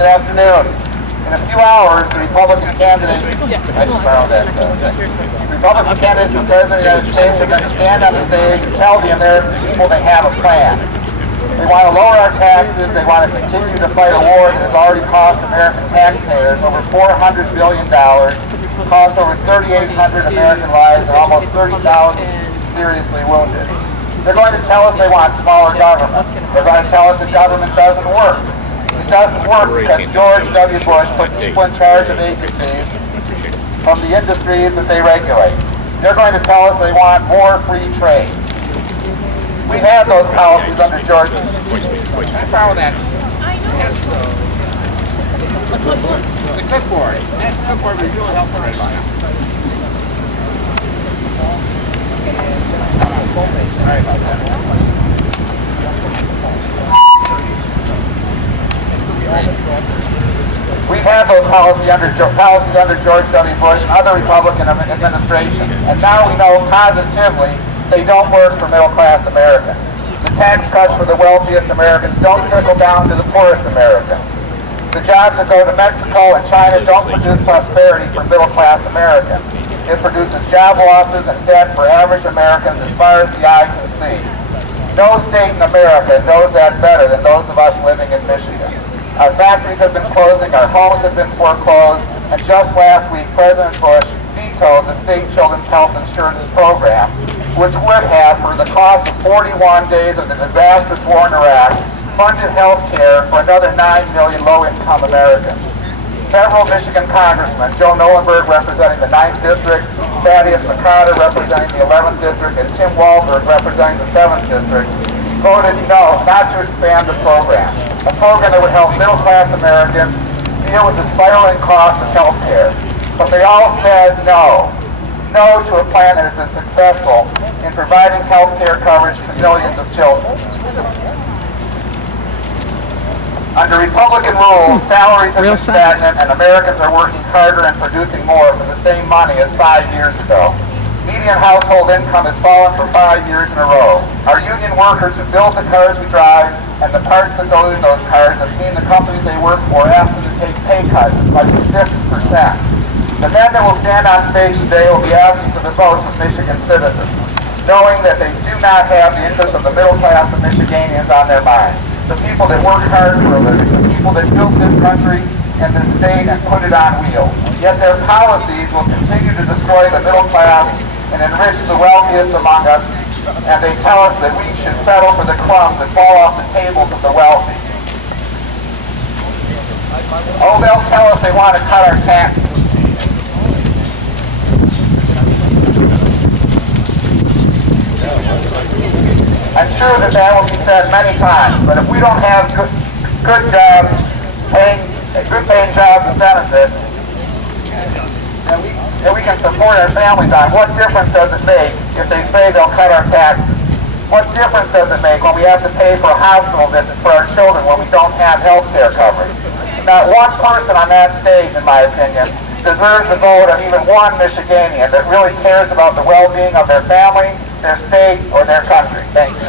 Good afternoon. In a few hours, the Republican candidates, Republican candidates for President of the United States are going to stand on the stage and tell the American people they have a plan. They want to lower our taxes. They want to continue to fight a war that has already cost American taxpayers over $400 billion, cost over 3,800 American lives, and almost 30,000 seriously wounded. They're going to tell us they want smaller government. They're going to tell us that government doesn't work. It doesn't work because George W. Bush put people in charge of agencies from the industries that they regulate. They're going to tell us they want more free trade. We've had those policies under George. Follow that. Yes. The clipboard. That clipboard would really help right about now. Sorry about that. We've had those policies under George W. Bush and other Republican administrations, and now we know positively they don't work for middle-class Americans. The tax cuts for the wealthiest Americans don't trickle down to the poorest Americans. The jobs that go to Mexico and China don't produce prosperity for middle-class Americans. It produces job losses and debt for average Americans as far as the eye can see. No state in America knows that better than those of us living in Michigan. Our factories have been closing, our homes have been foreclosed, and just last week President Bush vetoed the state children's health insurance program, which would have, for the cost of 41 days of the disastrous war in Iraq, funded health care for another 9 million low-income Americans. Several Michigan congressmen, Joe Nolenberg representing the 9th District, Thaddeus McCarter representing the 11th District, and Tim Walberg representing the 7th District, voted no, not to expand the program. A program that would help middle-class Americans deal with the spiraling cost of health care. But they all said no. No to a plan that has been successful in providing health care coverage to millions of children. Under Republican rules, salaries have been stagnant and Americans are working harder and producing more for the same money as 5 years ago. Median household income has fallen for 5 years in a row. Our union workers who build the cars we drive and the parts that go in those cars have seen the companies they work for ask them to take pay cuts as much as 50%. The men that will stand on stage today will be asking for the votes of Michigan citizens, knowing that they do not have the interests of the middle class of Michiganians on their minds. The people that work hard for a living, the people that built this country and this state and put it on wheels. Yet their policies will continue to destroy the middle class and enrich the wealthiest among us, and they tell us that we should settle for the crumbs that fall off the tables of the wealthy. Oh, they'll tell us they want to cut our taxes. I'm sure that will be said many times, but if we don't have good jobs, good paying jobs and benefits, and we can support our families on, what difference does it make if they say they'll cut our taxes? What difference does it make when we have to pay for a hospital visit for our children when we don't have health care coverage? Not one person on that stage, in my opinion, deserves the vote of even one Michiganian that really cares about the well-being of their family, their state, or their country. Thank you.